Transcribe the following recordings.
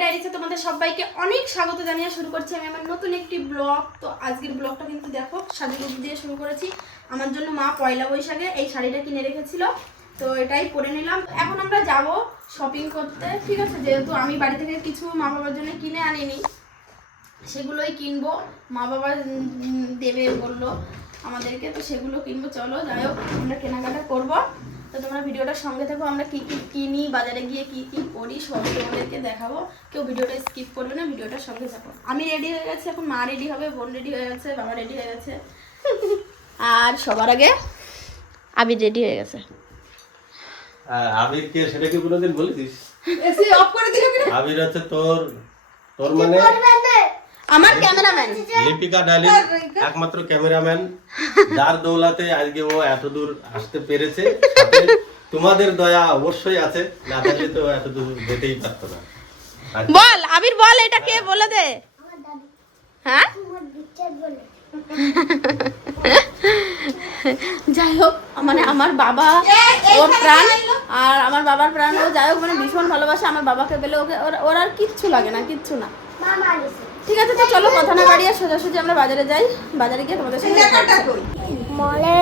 ডায়েরিতে তোমাদের সবাইকে অনেক স্বাগত জানিয়ে শুরু করছি আমি আমার নতুন একটি ব্লগ। তো আজকের ব্লগটা কিন্তু দেখো সাজুগুজু দিয়ে শুরু করেছি। আমার জন্য মা পয়লা বৈশাখে এই শাড়িটা কিনে রেখেছিল, তো এটাই পরে নিলাম। এখন আমরা যাব শপিং করতে, ঠিক আছে? যেহেতু আমি বাড়ি থেকে কিছু মা বাবার জন্য কিনে আনিনি, সেগুলোই কিনবো। মা বাবা দেবে বললো আমাদেরকে, তো সেগুলো কিনবো। চলো যাই হোক, আমরা কেনাকাটা করবো। তো তোমরা ভিডিওটার সঙ্গে থাকো, আমরা কি কি কিনি, বাজারে গিয়ে কি কি করি সব তোমাদেরকে দেখাবো। কেউ ভিডিওটা স্কিপ করবে না, ভিডিওটার সঙ্গে থাকো। আমি রেডি হয়ে গেছি, এখন মা রেডি হবে, বোন রেডি হয়ে গেছে, বাবা রেডি হয়ে গেছে, আর সবার আগে আবির রেডি হয়ে গেছে। আবির কে সেটা কি কোনোদিন বলেছিস? এসি অফ করে দিল কি? আবির হচ্ছে তোর মানে আমার ক্যামেরাম্যান, লিপিকা ডালির একমাত্র ক্যামেরাম্যান, যার দৌলতে আজকে ও এত দূর আসতে পেরেছে। সাথে তোমাদের দয়া অবশ্যই আছে, না থাকলে তো এত দূর যেতেই পারতো না। বল আবির বল, এটা কে বলে দে। হ্যাঁ যাই হোক, মানে আমার বাবা ওর প্রাণ, আর আমার বাবার প্রাণ ও। যাই হোক, মানে ভীষণ ভালোবাসে আমার বাবাকে পেলে। ওকে ওর আর কিচ্ছু লাগে না, কিচ্ছু না। ঠিক আছে, তো চলো কথা না বাড়িয়ে সোজাসুজি আমরা বাজারে যাই। বাজারে গিয়ে তোমাদের সাথে মলে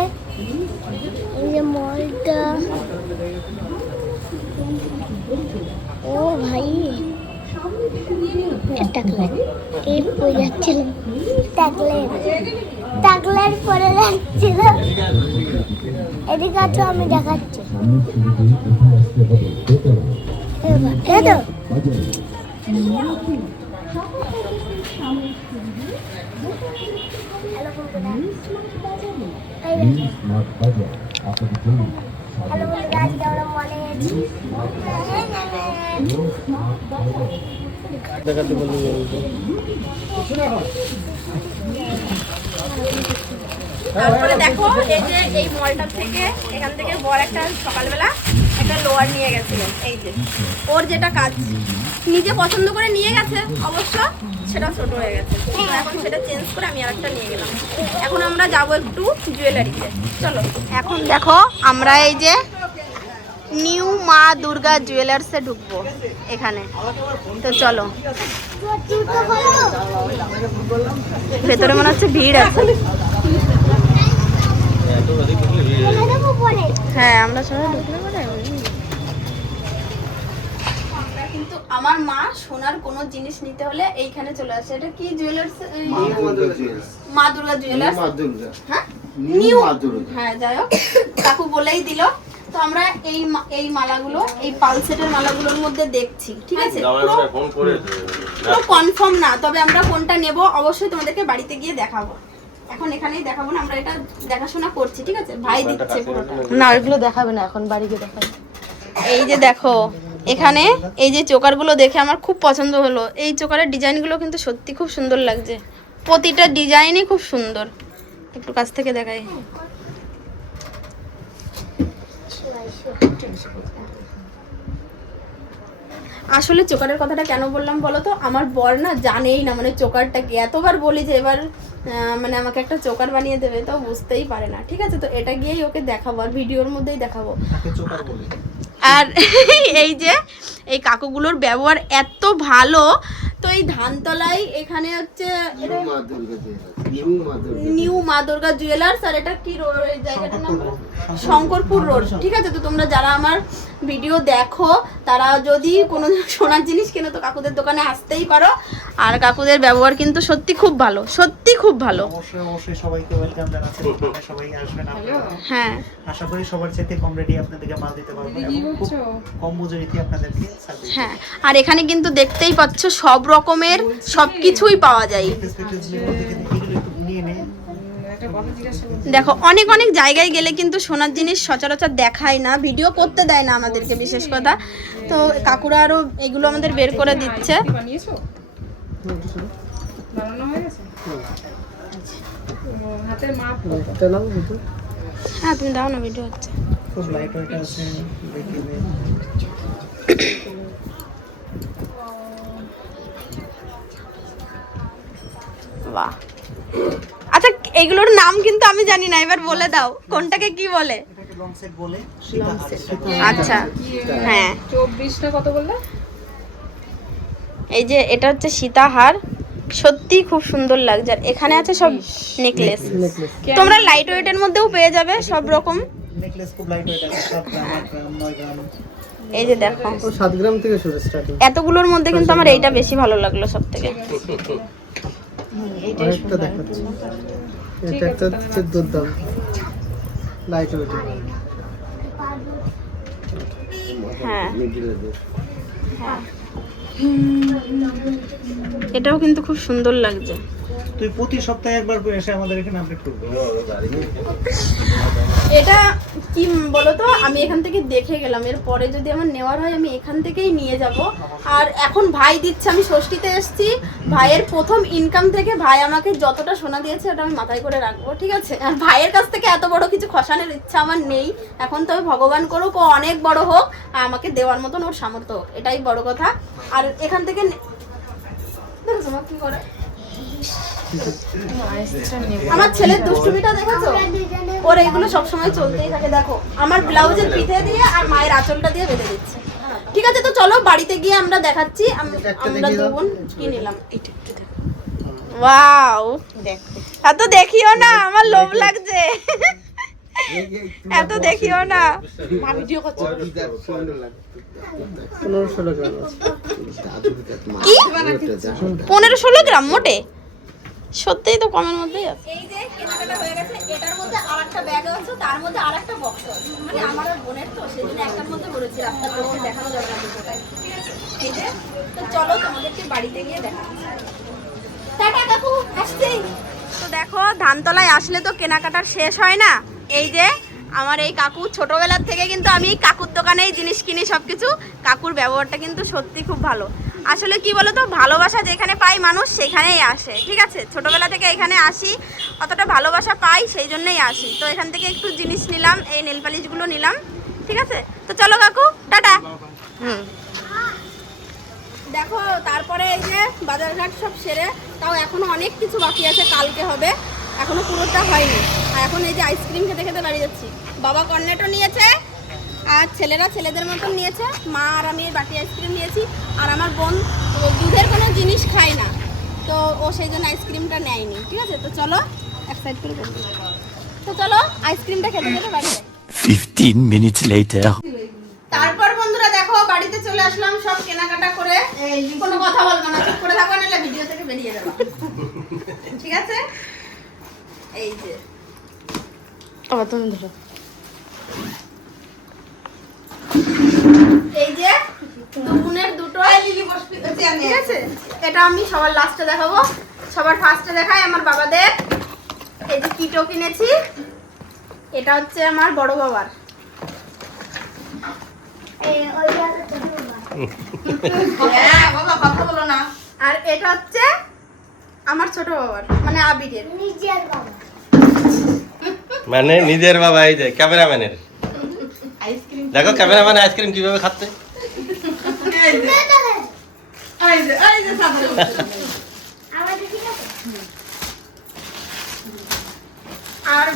এই যে মলটা, ও ভাই টাকলেট এই পরে যাচ্ছিল, টাকলেট পরে যাচ্ছিল। এদিকে তো আমি দেখাচ্ছি, এই তো দেখাতে বললি তারপরে দেখো, এই যে এই মলটা থেকে, এখান থেকে বর একটা সকালবেলা একটা লোয়ার নিয়ে গেছিল। এই যে ওর যেটা কাজ নিজে পছন্দ করে নিয়ে গেছে, অবশ্য সেটা ছোট হয়ে গেছে, তো এখন সেটা চেঞ্জ করে আমি আরেকটা নিয়ে গেলাম। এখন আমরা যাবো একটু জুয়েলারিতে, চলো। এখন দেখো আমরা এই যে নিউ মা দুর্গা জুয়েলার্সে ঢুকবো এখানে, তো চলো। ভেতরে মনে হচ্ছে ভিড় আছে। হ্যাঁ, আমরা সবাই ঢুকলে পরে কিন্তু আমার মা সোনার কোনো জিনিস নিতে হলে এইখানে চলে আসে। এটা কি জুয়েলার্স? মা দুর্গা জুয়েলার্স। হ্যাঁ নিউ, হ্যাঁ যাই হোক, কাকু বলেই দিল। তো আমরা এই মালাগুলো, এই পালসেটের মালাগুলোর মধ্যে দেখছি, ঠিক আছে? পুরো কনফার্ম না, তবে আমরা কোনটা নেব অবশ্যই তোমাদেরকে বাড়িতে গিয়ে দেখাবো। এখন এখানেই দেখাবো না, আমরা এটা দেখাশোনা করছি, ঠিক আছে? ভাই দিচ্ছে পুরোটা। না এগুলো দেখাবে না, এখন বাড়ি গিয়ে দেখাবে। এই যে দেখো, এখানে এই যে চোকারগুলো দেখে আমার খুব পছন্দ হলো। এই চোকারের ডিজাইনগুলো কিন্তু সত্যি খুব সুন্দর লাগছে, প্রতিটা ডিজাইনই খুব সুন্দর। একটু কাছ থেকে দেখাই। আসলে চোকারের কথাটা কেন বললাম বলো তো, আমার বর না জানেই না মানে চোকারটা কি। এতবার বলি যে এবার মানে আমাকে একটা চোকার বানিয়ে দেবে, তো বুঝতেই পারে না। ঠিক আছে, তো এটা গিয়েই ওকে দেখাবো, আর ভিডিওর মধ্যেই দেখাবো। আর এই যে এই কাকুগুলোর ব্যবহার এত ভালো। তো এই ধানতলায় এখানে হচ্ছে নিউ মা দুর্গা জুয়েলার্স, আর এটা কি রোড, এই জায়গাটার নাম শঙ্করপুর রোড, ঠিক আছে? তো তোমরা যারা আমার ভিডিও দেখো তারা যদি কোনো সোনার জিনিস কেনো তো কাকুদের দোকানে আসতেই পারো। আর কাকুদের ব্যবহার কিন্তু সত্যি খুব ভালো, সত্যি খুব ভালো। অবশ্যই সবাইকে ওয়েলকাম জানাচ্ছি, সবাই আসবেন আপনারা। হ্যাঁ, আশা করি সবার চাইতে কম রেডি আপনাদেরকে মাল দিতে পারবো, এবং খুব কম মজুরিতে আপনাদেরকে সার্ভিস। হ্যাঁ, আর এখানে কিন্তু দেখতেই পাচ্ছ সব রকমের সবকিছুই পাওয়া যায়। দেখো, অনেক অনেক জায়গায় গেলে কিন্তু সোনার জিনিস সচরাচর দেখায় না, ভিডিও করতে দেয় না আমাদেরকে, বিশেষ কথা। তো কাকুরা আরো এগুলো আমাদের বের করে দিচ্ছে। হ্যাঁ তুমি দাও না, ভিডিও হচ্ছে। খুব লাইট ওয়েট আছে, দেখবে। বাহ, আচ্ছা এইগুলোর নাম কিন্তু আমি জানি না, এবার বলে দাও কোনটাকে কি বলে। এটাকে লং সেট বলে। আচ্ছা, হ্যাঁ 24টা কত বললে? এই যে এটা হচ্ছে সীতাহার, সত্যি খুব সুন্দর লাগছে। আর এখানে আছে সব নেকলেস, তোমরা লাইট ওয়েটের মধ্যেও পেয়ে যাবে সব রকম। নেকলেস খুব লাইট ওয়েট আছে, 7 গ্রাম 8 গ্রাম 9 গ্রাম। এই যে দেখো 7 গ্রাম থেকে শুরু স্টার্টিং। এতগুলোর মধ্যে কিন্তু আমার এইটা বেশি ভালো লাগলো সব থেকে। আরেকটা দেখাচ্ছি, এটা একটা হচ্ছে দুর্দান্ত লাইট ওয়েট। হ্যাঁ হ্যাঁ, এটাও কিন্তু খুব সুন্দর লাগছে। তুই প্রতি সপ্তাহে একবার করে এসে আমাদের এখানে আপডেট করবি। এটা কি বলতো, আমি এখান থেকে দেখে গেলাম, এর পরে যদি আমার নেওয়ার হয় আমি এখান থেকেই নিয়ে যাব। আর এখন ভাই দিচ্ছে, আমি ষষ্ঠীতে এসেছি, ভাইয়ের প্রথম ইনকাম থেকে ভাই আমাকে যতটা সোনা দিয়েছে ওটা আমি মাথায় করে রাখবো, ঠিক আছে। আর ভাইয়ের কাছ থেকে এত বড় কিছু খসানোর ইচ্ছা আমার নেই এখন, তবে ভগবান করুক ও অনেক বড় হোক, আর আমাকে দেওয়ার মতন ওর সামর্থ্য হোক, এটাই বড় কথা। আর এখান থেকে দেখো মা কি করে, আমার ছেলের দুষ্টুমিটা দেখেছো, ওর এইগুলো সবসময় চলতেই থাকে। দেখো আমার ব্লাউজের পিঠে দিয়ে আর মায়ের আঁচলটা দিয়ে বেঁধে দিচ্ছে। ঠিক আছে, তো চলো বাড়িতে গিয়ে আমরা দেখাচ্ছি আমরা দু বোন কি নিলাম। ওয়াও, এত দেখিও না, আমার লোভ লাগছে, এত দেখিও না। 15-16 গ্রাম আছে। কি 15-16 গ্রাম মোটে? সত্যিই তো কমের মধ্যেই আছে। এই যে কেনাকাটা হয়ে গেছে, এটার মধ্যে আরেকটা ব্যাগ আছে, তার মধ্যে আরেকটা বক্স আছে, মানে আমার আর বোনের তো সেজন্য একটার মধ্যে ভরেছি, রাস্তার মধ্যে দেখানো যাবে না কোথায়, ঠিক আছে। এই যে, তো চলো তোমাদেরকে বাড়িতে গিয়ে দেখাচ্ছি। টাটা কাকু, আসছি। তো দেখো ধানতলায় আসলে তো কেনাকাটার শেষ হয় না। এই যে আমার এই কাকু, ছোটবেলার থেকে কিন্তু আমি এই কাকুর দোকানেই জিনিস কিনি সবকিছু। কাকুর ব্যবহারটা কিন্তু সত্যি খুব ভালো। আসলে কি বলতো, ভালোবাসা যেখানে পাই মানুষ সেখানেই আসে, ঠিক আছে। ছোটবেলা থেকে এখানে আসি, অতটা ভালোবাসা পাই, সেই জন্যই আসি। তো এখান থেকে একটু জিনিস নিলাম, এই নেল পালিশগুলো নিলাম, ঠিক আছে। তো চলো কাকু, টাটা। দেখো তারপরে এই যে বাজারঘাট সব সেরে, তাও এখনো অনেক কিছু বাকি আছে, কালকে হবে, এখনো পুরোটা হয়নি। আর এখন এই যে আইসক্রিম খেতে খেতে বাড়ি যাচ্ছি। বাবা কর্নেটো নিয়েছে, আর ছেলেরা ছেলেদের মতন নিয়েছে, মা আর আমি বাটি আইসক্রিম নিয়েছি। আর আমার বোন দুধের কোনো জিনিস খায় না, তো ও সেই জন্য আইসক্রিমটা নেয়নি, ঠিক আছে। তো চলো এক সাইড করে বসি। তো চলো আইসক্রিমটা খেতে খেতে বাড়ি যাই। 15 minutes later. তারপর বন্ধুরা দেখো বাড়িতে চলে আসলাম সব কেনাকাটা করে। কোনো কথা বলবো না, চুপ করে থাকো, নাহলে ভিডিও থেকে বেরিয়ে যাবো, ঠিক আছে। এই যে এই যে দুগুণের দুটো, ঠিক আছে। এটা আমি সবার লাস্টে দেখাবো, সবার ফার্স্টে দেখাই আমার বাবাদের। এই যে কিটো কিনেছি, এটা হচ্ছে আমার বড় বাবার, আর এটা হচ্ছে আমার ছোট বাবার, মানে আবিরের। মানে নিজের বাবা। এই যে ক্যামেরাম্যানের, দেখো ক্যামেরাম্যান আইসক্রিম কিভাবে খাচ্ছে। আর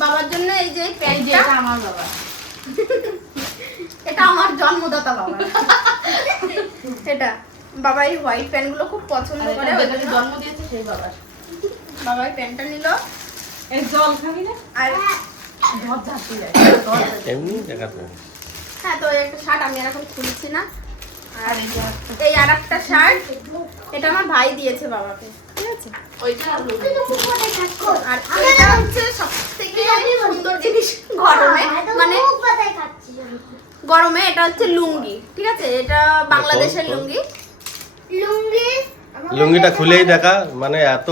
বাবার জন্য এই যে প্যান্টটা, আমার বাবা, এটা আমার জন্মদাতা বাবা। এটা বাবা এই হোয়াইট প্যান্টগুলো খুব পছন্দ করে, জন্ম দিয়েছে সেই বাবার। বাবা এই প্যান্টটা নিল, এই জল খাবি না, আর এমনি দেখাতে। হ্যাঁ, তো এই একটা শার্ট আমি আর এখন খুলছি না। আর এই আর একটা শার্ট, এটা আমার ভাই দিয়েছে বাবাকে, ঠিক আছে। আর এটা হচ্ছে সবথেকে সুন্দর জিনিস গরমে, মানে গরমে, এটা হচ্ছে লুঙ্গি, ঠিক আছে। এটা বাংলাদেশের লুঙ্গি। লুঙ্গিটা খুলেই দেখা, মানে এত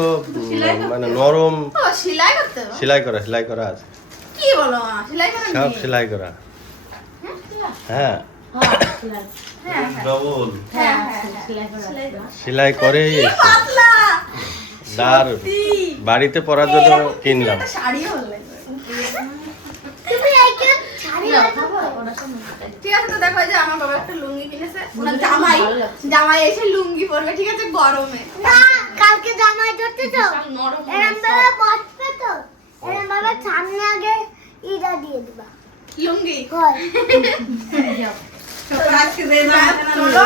মানে নরম, ও সেলাই করতে হবে? সেলাই করা আছে। কি বলো মা, সেলাই করা সব নেই? সেলাই করা। হ্যাঁ ডবল হ্যাঁ, সেলাই করেই এসছে। পাতলা দার বাড়িতে পরার জন্য কিনলাম। একটা শাড়িও ভালো লাগবে। ঠিক আছে, তো দেখো এই যে আমার বাবা একটা লুঙ্গি কিনেছে, ওনার জামাই এসে লুঙ্গি পরবে, ঠিক আছে, গরমে। কালকে জামাই ধরতে তো এরম ভাবে বসবে তো, এরম ভাবে সামনে আগে ইটা দিয়ে দিবা, লুঙ্গি। চলো।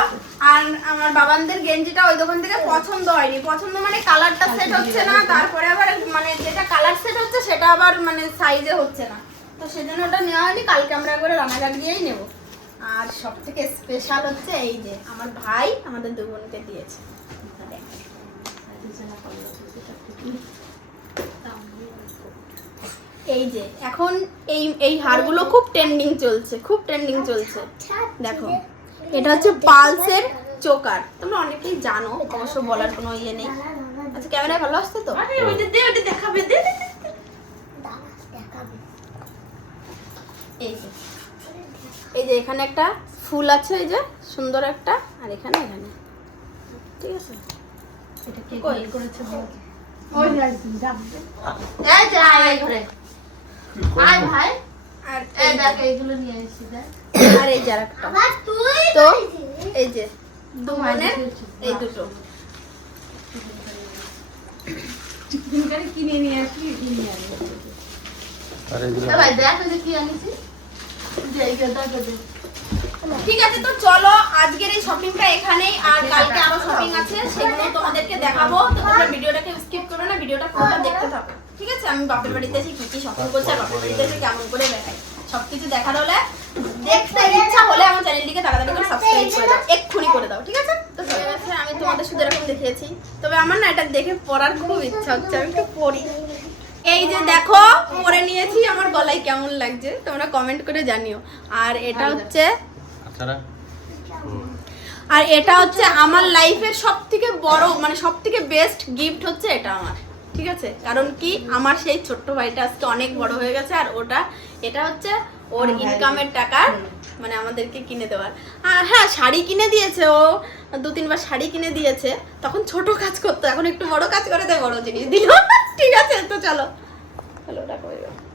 আর আমার বাবানদের গেঞ্জিটা ওই দোকান থেকে পছন্দ হয়নি, পছন্দ মানে কালারটা সেট হচ্ছে না, তারপরে আবার মানে যেটা কালার সেট হচ্ছে সেটা আবার মানে সাইজে হচ্ছে না, তো সেজন্য ওটা নেওয়া হয়নি। কালকে আমরা একবারে রানাঘাট গিয়েই নেব। আর সব থেকে স্পেশাল হচ্ছে এই যে আমার ভাই আমাদের দুই বোনকে দিয়েছে। এই যে এখন এই এই হারগুলো খুব ট্রেন্ডিং চলছে, খুব ট্রেন্ডিং চলছে। দেখো এটা হচ্ছে পালসের চোকার, তোমরা অনেকেই জানো, অবশ্য বলার কোনো ইয়ে নেই। আচ্ছা ক্যামেরায় ভালো আসছে তো? দেখাবে এই যে এখানে একটা ফুল আছে, এই যে সুন্দর একটা, আর এখানে এখানে ঠিক আছে। এটা কি করেছে ওই এই যে আয় ঘরে আয় ভাই, আর এই দেখ এইগুলো নিয়ে এসেছি দেখ, আর এই যে আরেকটা। তো এই যে দু বোনের এই দুটো কিনে নিয়ে আসি, আর এগুলো ভাই দেখ ওই যে কি আনিছি। ঠিক আছে, তো চলো আজকের এই শপিংটা এখানেই, আর কালকে আরো শপিং আছে সেগুলো তোমাদেরকে দেখাবো। তো তোমরা ভিডিওটাকে স্কিপ করো না, ভিডিওটা পুরোটা দেখতে থাকো, ঠিক আছে? আমি বাপের বাড়িতে এসে কি কি শপিং করছি আর বাপের বাড়িতে এসে কেমন করে বেড়াই সবকিছু দেখার হলে, দেখতে ইচ্ছা হলে আমার চ্যানেলটিকে তাড়াতাড়ি করে সাবস্ক্রাইব করে দাও, এক্ষুনি করে দাও, ঠিক আছে? তো চলে গেছে, আমি তোমাদের শুধু এরকম দেখিয়েছি, তবে আমার না এটা দেখে পড়ার খুব ইচ্ছা হচ্ছে, আমি একটু পড়ি। এই যে দেখো পরে নিয়েছি, আমার গলায় কেমন লাগছে তোমরা কমেন্ট করে জানিও। আর এটা হচ্ছে আচ্ছা আর এটা হচ্ছে আমার লাইফের সবথেকে বড় মানে সবথেকে বেস্ট গিফট হচ্ছে এটা আমার, ঠিক আছে? কারণ কি আমার সেই ছোট্ট ভাইটা আজকে অনেক বড় হয়ে গেছে, আর এটা হচ্ছে ওর ইনকামের টাকা মানে আমাদেরকে কিনে দেওয়ার। আর হ্যাঁ শাড়ি কিনে দিয়েছে, ও 2-3 বার শাড়ি কিনে দিয়েছে, তখন ছোট কাজ করতো, এখন একটু বড় কাজ করে দেয়, বড় জিনিস দিল। ঠিক আছে, তো চলো চলো ওটা করে